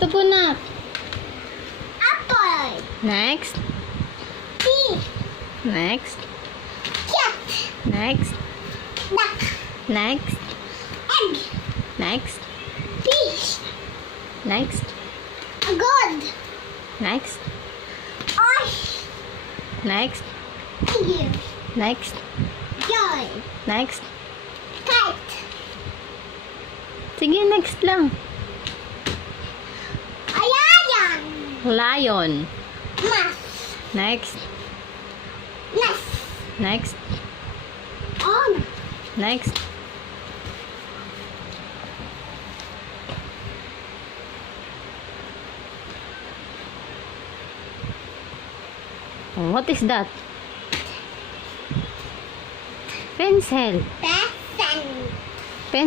Ito po na. Apple. Next. Pig. Next. Cat. Next. Duck. Next. Egg. Next. Fish. Next. Gold. Next. Osh. Next. Eagle. Next. Joy. Next. Kite. Sige, next lang. Lion. Lion. Mouse. Next. Nest. Next. On. Next. What is that? Pencil. Pen.